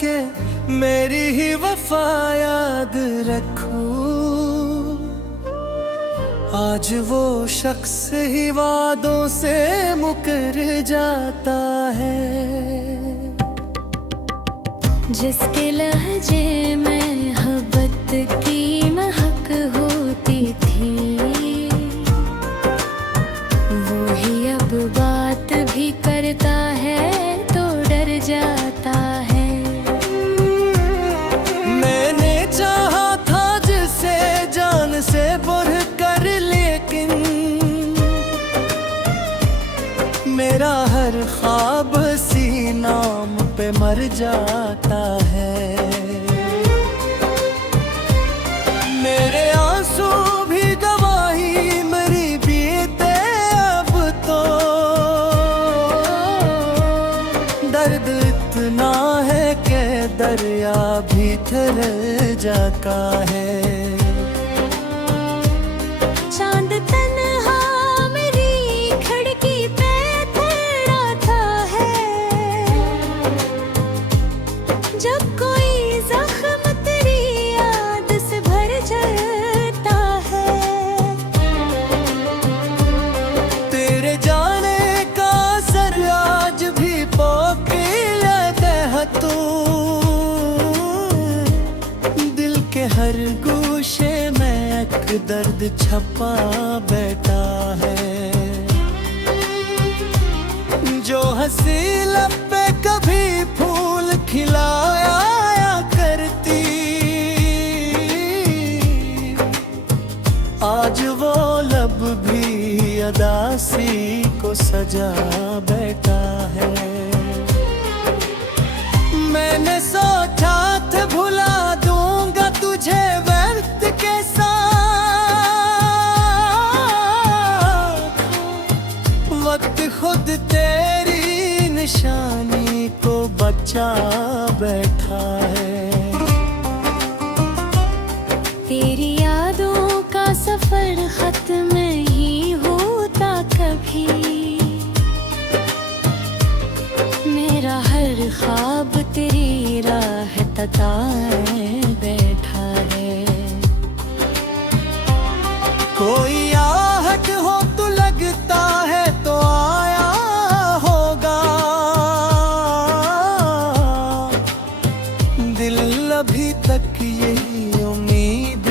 के मेरी ही वफा याद रखूं। आज वो शख्स ही वादों से मुकर जाता है, जिसके लहजे में मोहब्बत की महक होती थी। वो ही अब बात भी करता है तो डर जाता है। मैंने चाहा था जिसे जान से बढ़ कर, लेकिन मेरा हर ख्वाब सी नाम पे मर जाता है। मेरे आंसू भी गवाही मेरी बीते अब तो, दर्द इतना है कि दरिया भी थर जाता है। चांद तन्हा मेरी खिड़की पे ठहराता है, जब कोई जख्म तेरी याद से भर जाता है। तेरे जाने का असर आज भी बाकी है तू, दिल के हर गोशे में एक दर्द छपा बैठा है। जो हंसी लब पे कभी फूल खिलाया करती, आज वो लब भी अदासी को सजा बैठा है। मैंने सोचा था भुला दूंगा तुझे व्यर्थ के साथ, वक्त खुद तेरी निशानी को बचा बैठा है। तेरी यादों का सफर खत्म नहीं होता कभी, मेरा हर ख्वाब तेरी राह तकाए बैठा है। कोई आहट हो तो लगता है तो आया होगा, दिल अभी तक यही उम्मीद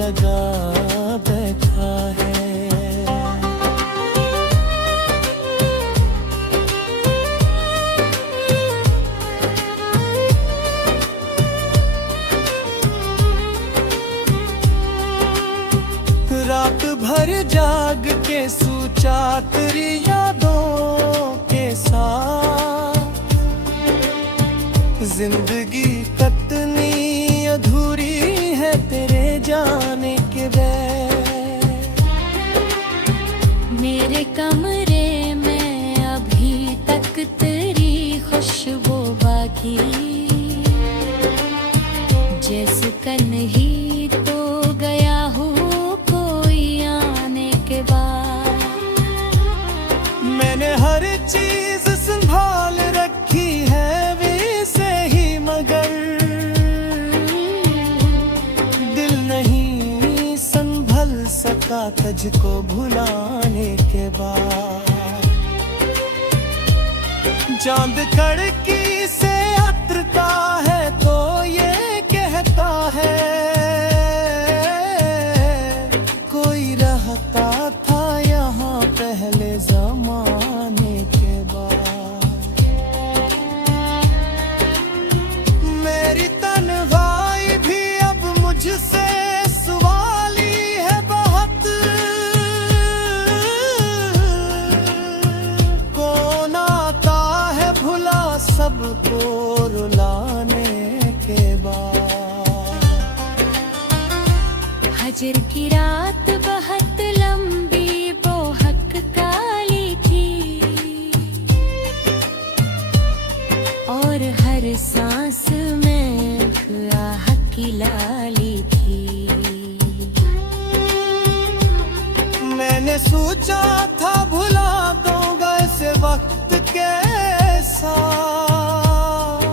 लगा बैठा है। रात भर जाग के सोचा तेरी यादों के साथ, जिंदगी कितनी अधूरी है तेरे जाने के बाद। मेरे कमरे में अभी तक तेरी खुशबू बाकी, जैसे कल ही तो गया हूँ कोई आने के बाद। मैंने हर चीज संभाल रखी है वैसे ही, मगर दिल नहीं संभल सका तुझको भुलाने के बाद। चांद कड़की से अतरता है तो ये कहता है, कोई रहता था यहाँ पहले जमाने के बाद। मेरी तन्हाई भी अब मुझसे सवाली है बहुत, कौन आता है भुला सबको रुलाने के बाद। हजर की रात बहुत लंबी बोहक काली थी, और हर सांस में आह की लाली थी। मैंने सोचा था भुला दूंगा इस वक्त के साथ,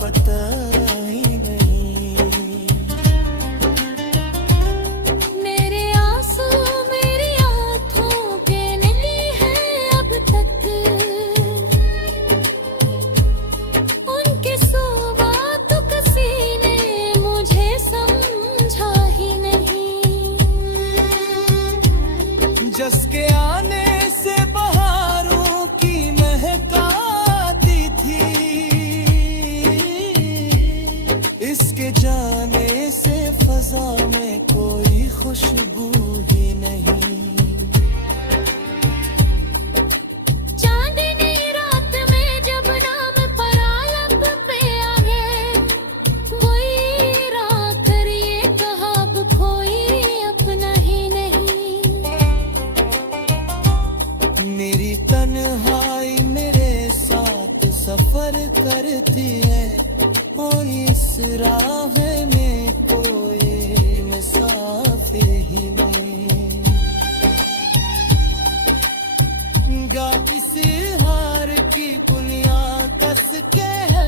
पता ही नहीं। मेरे आंसू मेरी आंखों के नहीं है अब तक, उनके बातों किसी ने मुझे समझा ही नहीं। जिसके आने से बहारों की महक आती थी, इसके जाने से फजा में कोई खुशबू ही नहीं। चांदनी रात में जब नाम परालप पे आए, वही रात करिए कहा अब कोई अपना ही नहीं। मेरी तन्हाई मेरे साथ सफर करती है, और इस राह में कोई मुसाफिर ही नहीं। गा इस हार की बुनियाद कस के है।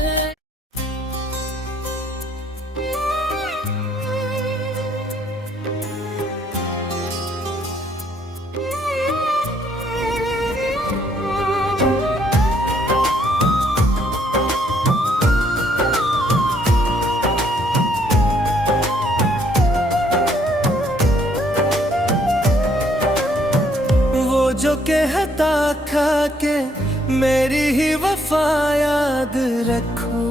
वो जो कहता था के मेरी ही वफा याद रखूं,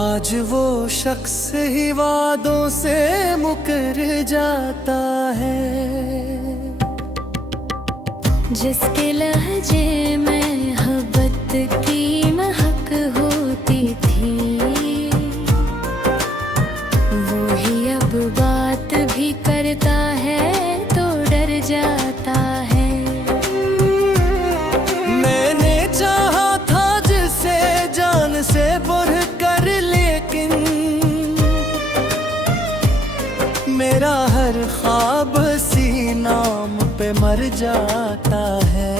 आज वो शख्स ही वादों से मुकर जाता है। जिसके लहजे में मोहब्बत की महक होती थी, वो ही अब बात भी करता है तो डर जाता है। मैंने चाहा था जिसे जान से बढ़ कर, लेकिन मेरा हर ख्वाब सी नाम पे मर जाता है।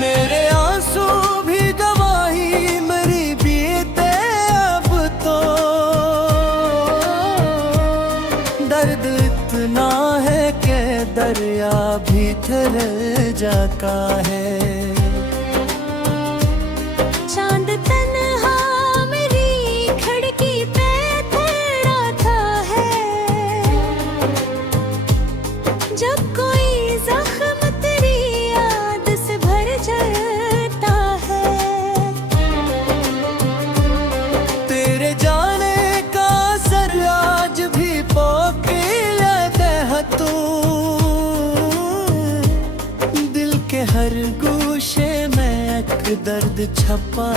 मेरे आंसू भी गवाही मेरी बीते अब तो, दर्द इतना है कि दरिया भी ठहर जाता है। चांद तन्हा मेरी खिड़की पे तड़ाता है, जब कोई जख्म तेरी याद से भर जाता है। तेरे जाने का असर आज भी पोकीला है तू, दिल के हर गोशे में एक दर्द छपा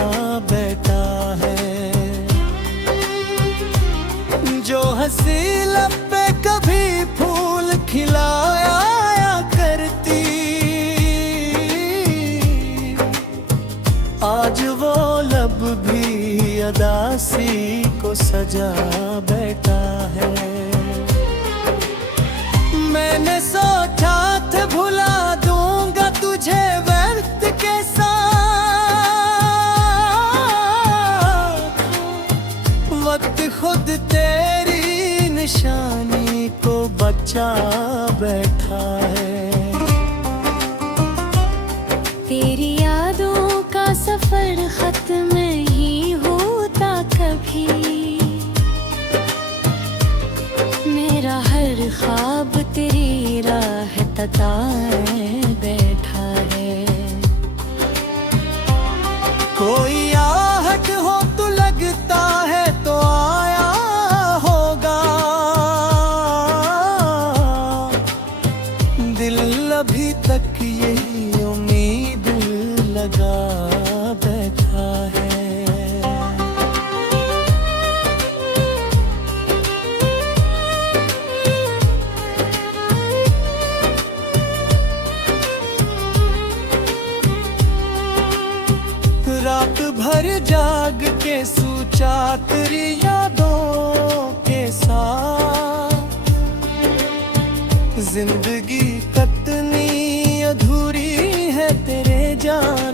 बैठा है। जो हंसी लब पे कभी फूल खिलाया करती, आज वो लब भी अदासी को सजा बैठा है। मैंने सोचा था भुला दूंगा तुझे वक्त के साथ, वक्त खुद तेरी निशानी को बचा बैठा है। तेरी यादों का सफर खत्म नहीं होता कभी, मेरा हर ख्वाब तेरी राह तकाए बैठा है। कोई आहट हो तो लगता है तो आया होगा, दिल अभी तक यही उम्मीद लगा बैठा है। रात भर जाग के सोचा तेरी यादों के साथ, जिंदगी कतनी अधूरी है तेरे जान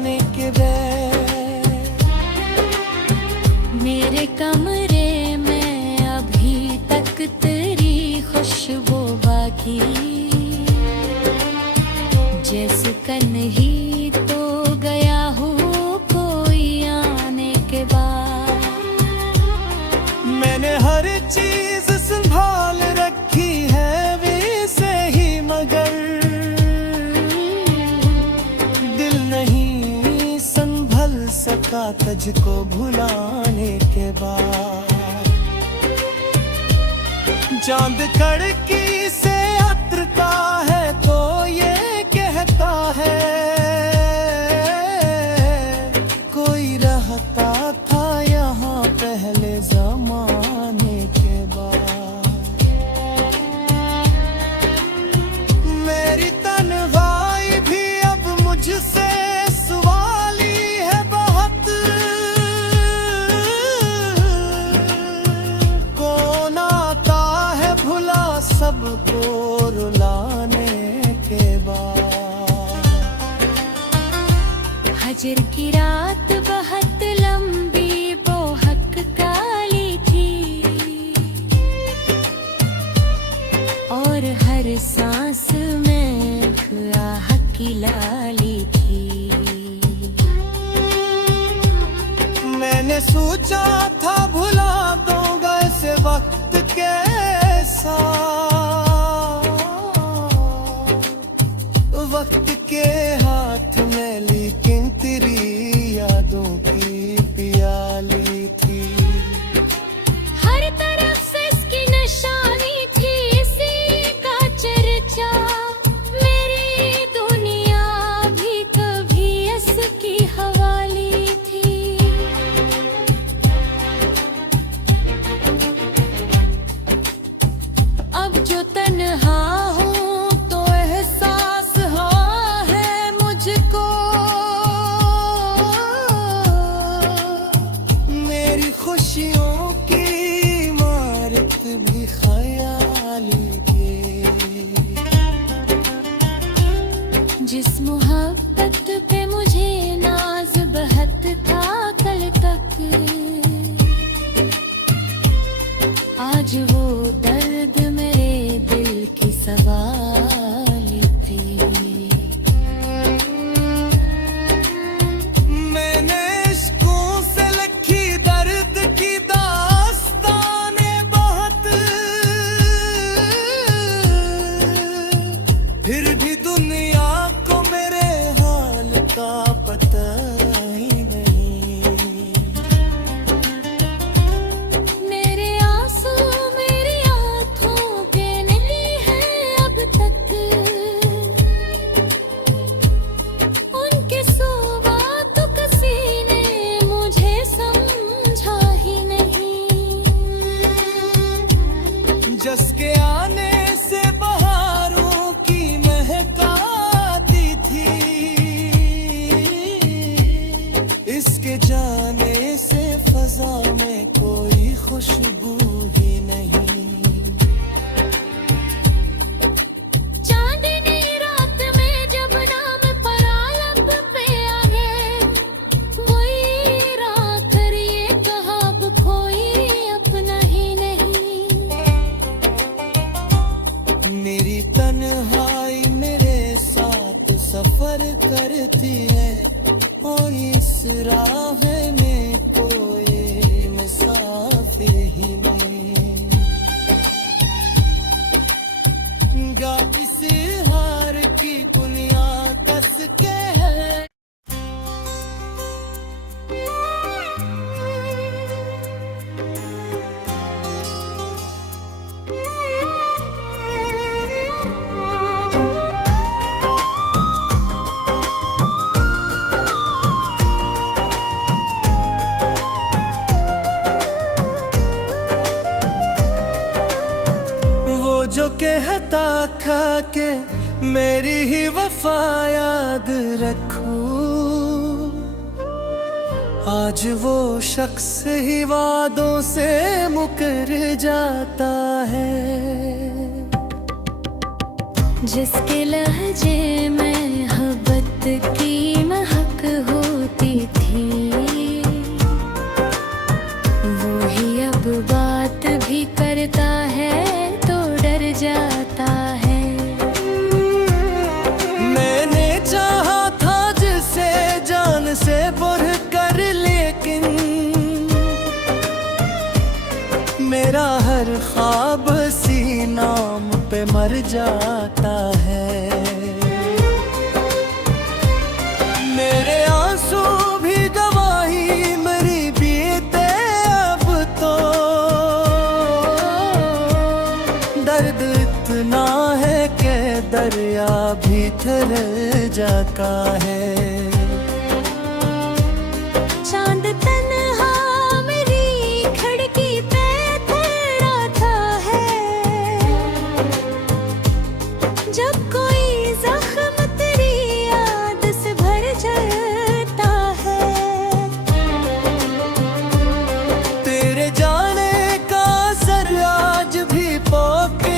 सका तुझको भुलाने के बाद। चांद कड़की से अतरता है तो ये कहता है कोई रहता था यहाँ पहले जमाने के बाद। मेरी तन्हाई भी अब मुझसे सवाली है बहुत। कौन आता है भुला सबको रुलाने के बाद। हजर की रात बहुत लंबी बोहक काली थी और हर सांस में आह की लाली थी। मैंने सोचा था भुला दूंगा इस वक्त के साथ, वक्त के हाथ में लेकिन तेरी यादों की प्याली थी। हर तरफ से इसकी निशानी थी, इसी का चर्चा। मेरी दुनिया भी कभी इसकी हवाली थी। अब जो तन्हा हूँ तो एहसास हाँ है मुझको। मेरी खुशियों की इमारत भी ख्याली थी। जिस मोहब्बत पे मुझे नाज बहत था कल तक, आज वो दर्द मेरे दिल की सवाल थी। मैंने इश्कों से लिखी दर्द की दास्तानें बहुत, फिर भी दुनिया को मेरे हाल का पता ही नहीं। मेरे आंसू मेरी आँखों के नहीं हैं अब तक। उनके सोवातों किसी ने मुझे समझा ही नहीं। जिसके आने से बहारों की महक आती थी, इसके जाने से फजा में कोई खुशबू ही नहीं। चांदनी रात में जब नाम परालब पे आ गए, वही रात ये कहा अब कोई अपना ही नहीं। मेरी तन्हाई मेरे साथ सफर करती है और इस राह में कोई मुसाफिर ही नहीं। गा इस हार की बुनियाद कस के है। वो जो कहता था के मेरी ही वफा याद रखूं, आज वो शख्स ही वादों से मुकर जाता है। जिसके लहजे में मोहब्बत की महक होती थी, वो ही अब बात भी करता है तो डर जाता है। मैंने चाहा था जिसे जान से बढ़ कर, लेकिन मेरा हर ख्वाब सी नाम पे मर जाता है। मेरे आंसू भी गवाह ठहर जाता है। चांद तन्हा मेरी खिड़की पे ठहराता है, जब कोई जख्म तेरी याद से भर जाता है। तेरे जाने का असर आज भी बाकी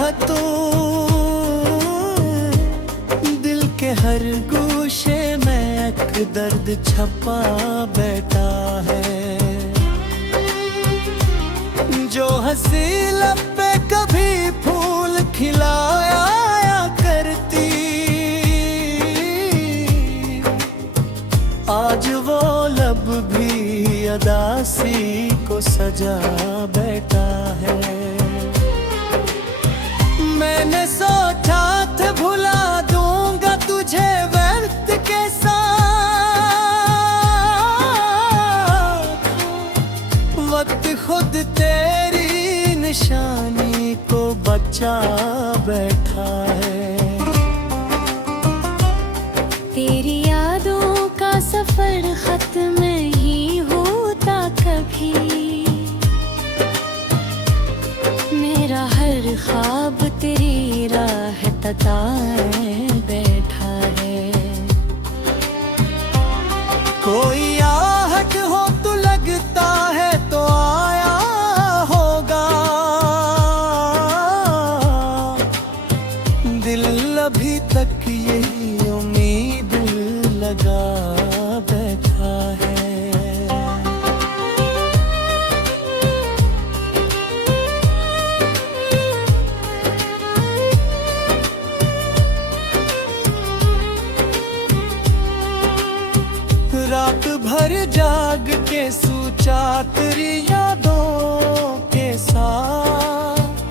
है तू, दिल के हर गोशे में एक दर्द छपा बैठा है। जो हंसी लब पे कभी फूल खिलाया करती, आज वो लब भी अदासी को सजा बैठा है। मैंने सोचा था भुला दूंगा तुझे वक्त के साथ, वक्त खुद तेरी निशानी को बचा बैठा है। तेरी यादों का सफर खत्म नहीं होता कभी, मेरा हर ख्वाब तेरी राह तकाए बैठा है। कोई आहट हो तो लगता है तो आया होगा, दिल अभी तक यही उम्मीद लगा बैठा है। रात भर जाग के सोचा तेरी यादों के साथ,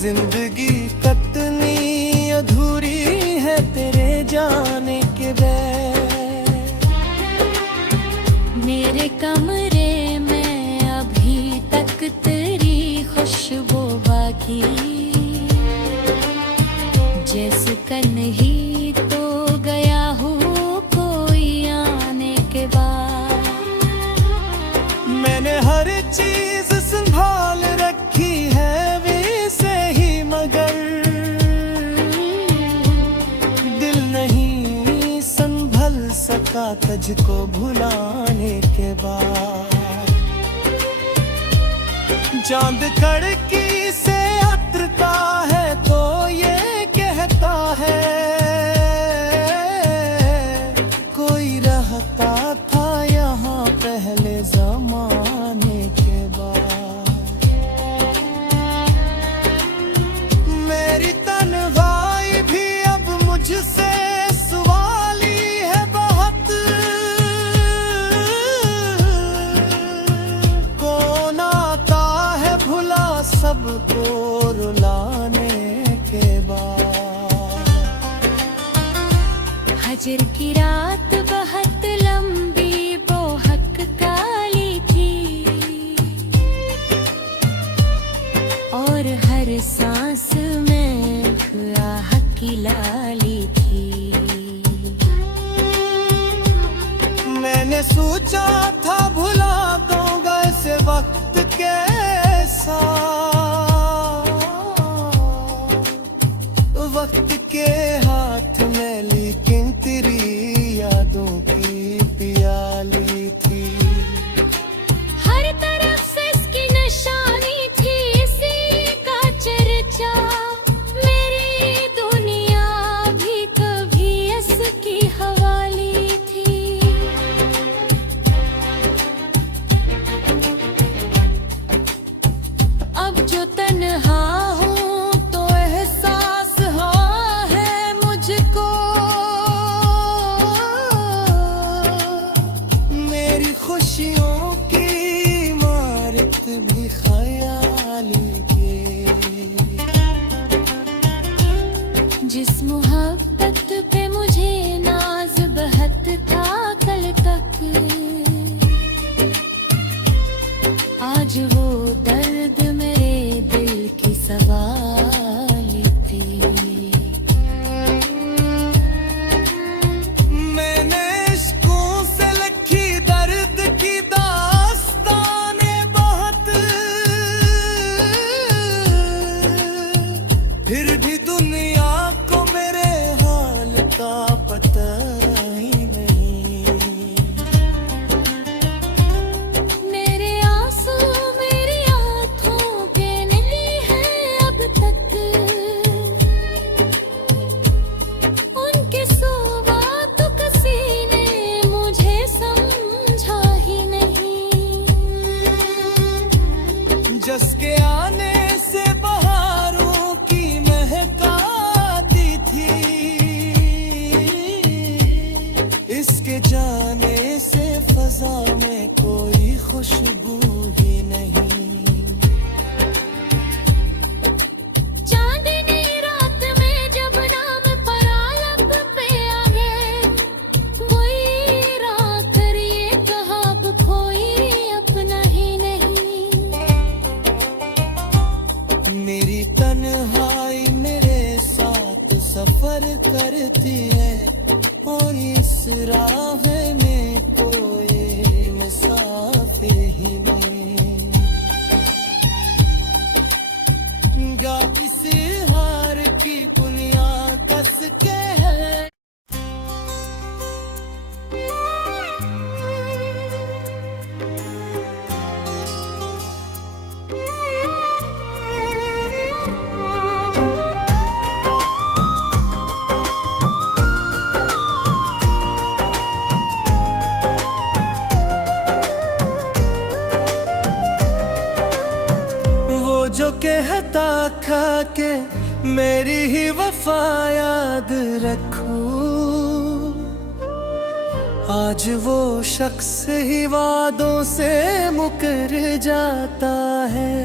जिंदगी कितनी अधूरी है तेरे जाने के बाद। मेरे कमरे में अभी तक तेरी खुशबू बाकी, जैसे कल ही तो गया हूँ कोई आने के बाद। मैंने हर चीज संभाल रखी है वैसे ही, मगर दिल नहीं संभल सका तुझको भुलाने के बाद। चांद कड़की से उतरता है तो ये कहता है, कोई रहता था यहाँ पहले जमाने के बाद। मेरी तन्हाई भी अब मुझसे सवाली है बहुत, कौन आता है भुला सबको रुलाने के बाद। हजर की रात बहुत लंबी बोहक काली थी, और हर सांस में आह की लाली थी। मैंने सोचा था भुला दूंगा इसे वक्त के साथ, वक्त के हाथ में लेकिन तेरी यादों की प्याली थी। हर तरफ से इसकी निशानी थी, इसी का चर्चा। मेरी दुनिया भी कभी इसकी हवाली थी। अब जो तन्हा हूँ तो एहसास हाँ है खुशबू ही नहीं। चांदनी रात में जब नाम परालप पे आए, वही रात ये कहा अब कोई अपना ही नहीं। मेरी तन्हाई मेरे साथ सफर करती है, और इस राह में कोई मुसाफिर ही नहीं। गा इस हार की बुनियाद कस के है। जो कहता था के मेरी ही वफा याद रखूं, आज वो शख्स ही वादों से मुकर जाता है।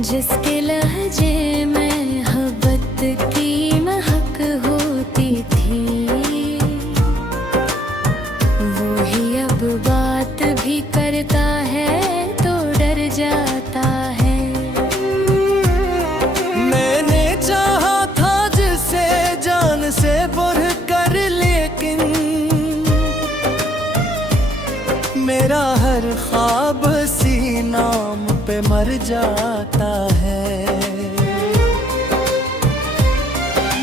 जिसके लहजे में मोहब्बत की महक होती थी, वो ही अब बात भी करता है तो डर जाता है। मैंने चाहा था जिसे जान से बढ़ कर, लेकिन मेरा हर ख्वाब सी नाम पे मर जाता है।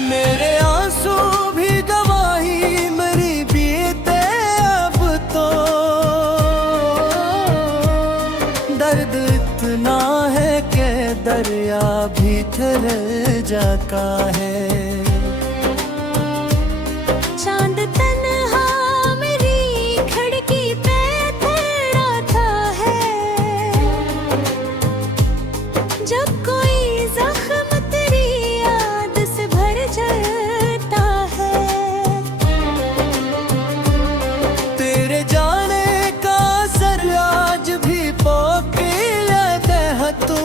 मेरे आंसू भी गवाही मेरी बीते अब तो, दर्द इतना है कि दरिया भी ठहर जाता है। चांद तन्हा मेरी खिड़की पे ठहराता है, जब कोई जख्म तेरी याद से भर जाता है। तेरे जाने का असर आज भी पोपी लेते है तू,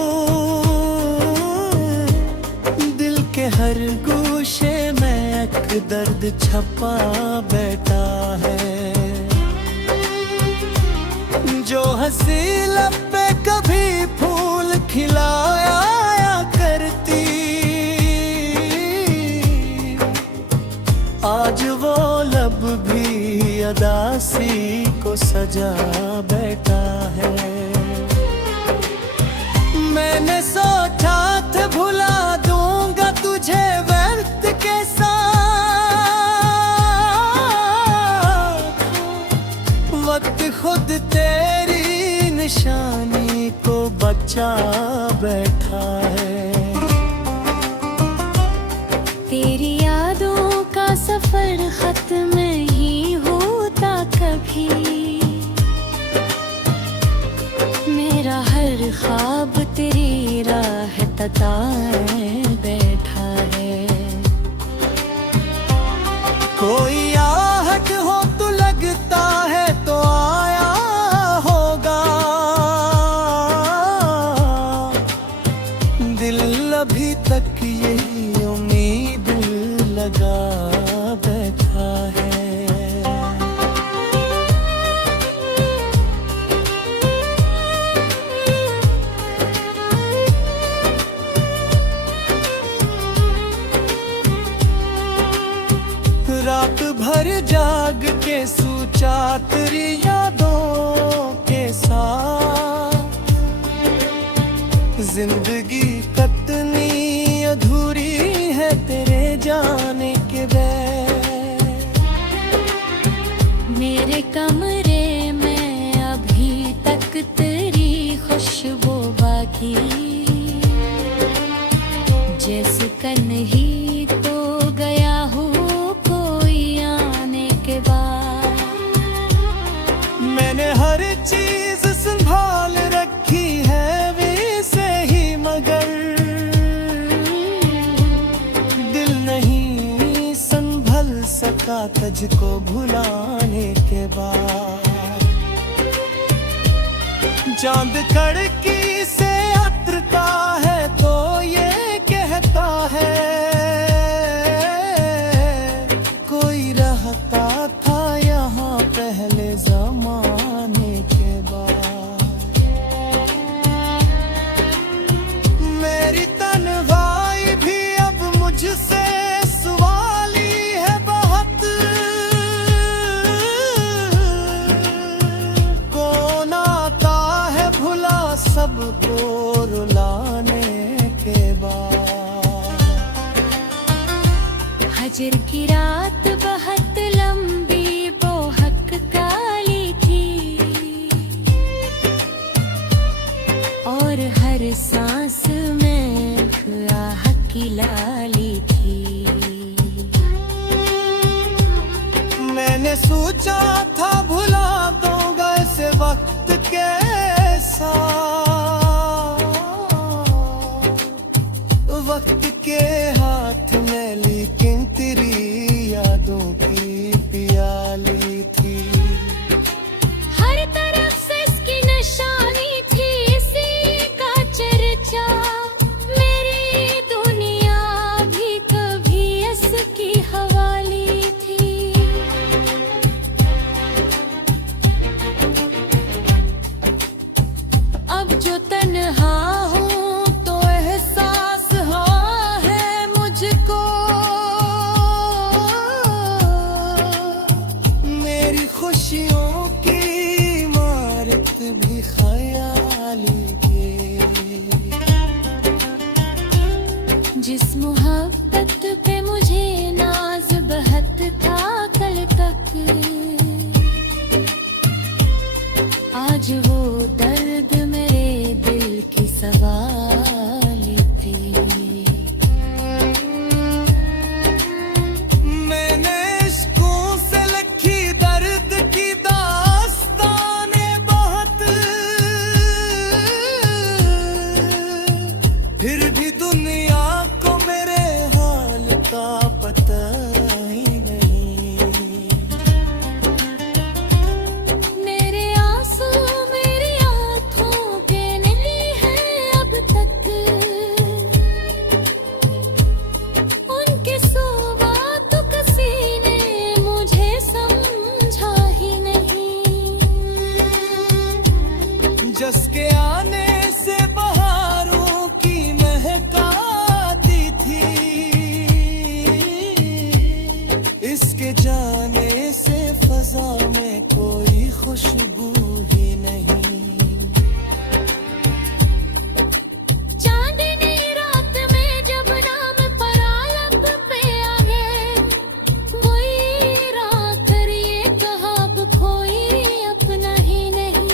दिल के हर गोशे में एक दर्द छपा बैठा है। जो हंसी लब पे कभी फूल खिलाया करती, आज वो लब भी अदासी को सजा बैठा है। मैंने सोचा था भुला दूंगा तुझे वक्त के साथ, वक्त खुद तेरी निशानी को बचा बैठा है। तेरी यादों का सफर खत्म नहीं होता कभी, मेरा हर ख्वाब तेरी राह तकाए बैठा है। कोई आहट हो तो लगता है तो आया होगा, दिल अभी तक यही उम्मीद लगा बैठा है। रात भर जाग के सोचा तेरी यादों के साथ, जिंदगी कितनी अधूरी है तेरे जाने के बाद। मेरे कमरे में अभी तक तेरी खुशबू बाकी, जैसे कल ही तो गया हूँ कोई आने के बाद। मैंने हर चीज संभाल रखी है वैसे ही, मगर दिल नहीं संभल सका तुझको भुलाने के बाद। चांद खड़की से अतरता है तो ये कहता है कोई रहता था यहाँ पहले जमाने के बाद। मेरी तन्हाई भी अब मुझसे सवाली है बहुत। कौन आता है भुला सबको रुलाने के बाद। हजर की रात बहुत लंबी बोहक काली थी और हर सांस में आह की लाली थी। मैंने सोचा था भुला दूंगा इसे वक्त के साथ। वक्त के हाथ में लेकिन तेरी यादों की प्याली थी। हर तरफ से इसकी निशानी थी, इसी का चर्चा। मेरी दुनिया भी कभी इसकी हवाली थी। अब जो तन्हा हूँ तो एहसास हाँ है मुझको। मेरी खुशियों की इमारत भी ख्याली थी। जिस मोहब्बत पे मुझे नाज बहत था कल तक, आज वो दर्द मेरे दिल की सवाली थी। मैंने इश्कों से लिखी दर्द की दास्तानें बहुत। फिर भी दुनिया को मेरे हाल का पता ही नहीं। मेरे आंसू मेरी आंखों के नीली है अब तक। उनके सुबातों का सीने मुझे समझा ही नहीं। जिसके आने से बहारों की महक आती थी, इसके जाने से फजा में कोई खुशबू ही नहीं। चांदनी रात में जब नाम परालप पे आए, वही रात ये कहा अब कोई अपना ही नहीं।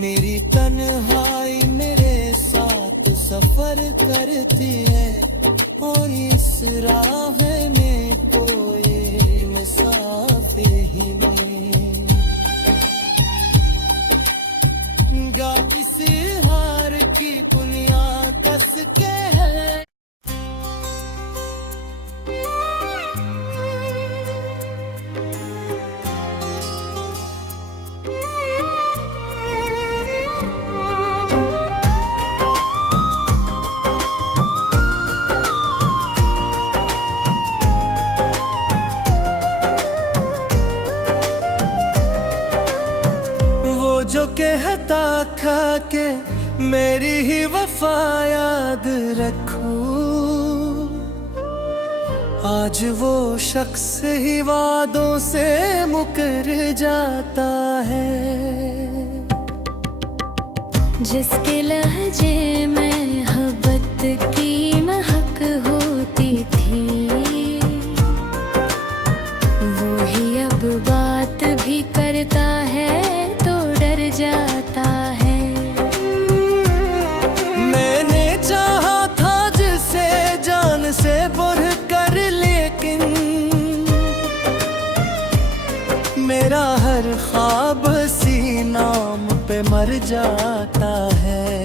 मेरी तन्हाई मेरे साथ सफर करती है और इस राह में कोई मुसाफिर ही नहीं। गा इस हार की बुनियाद कस के है। वो जो कहता था के मेरी ही वफा याद रखूं, आज वो शख्स ही वादों से मुकर जाता है। जिसके लहजे में मोहब्बत की महक होती थी, वो ही अब बात भी करता है तो डर जाता है। मैंने चाहा था जिसे जान से बढ़ कर, लेकिन मेरा हर ख्वाब सी नाम पे मर जाता है।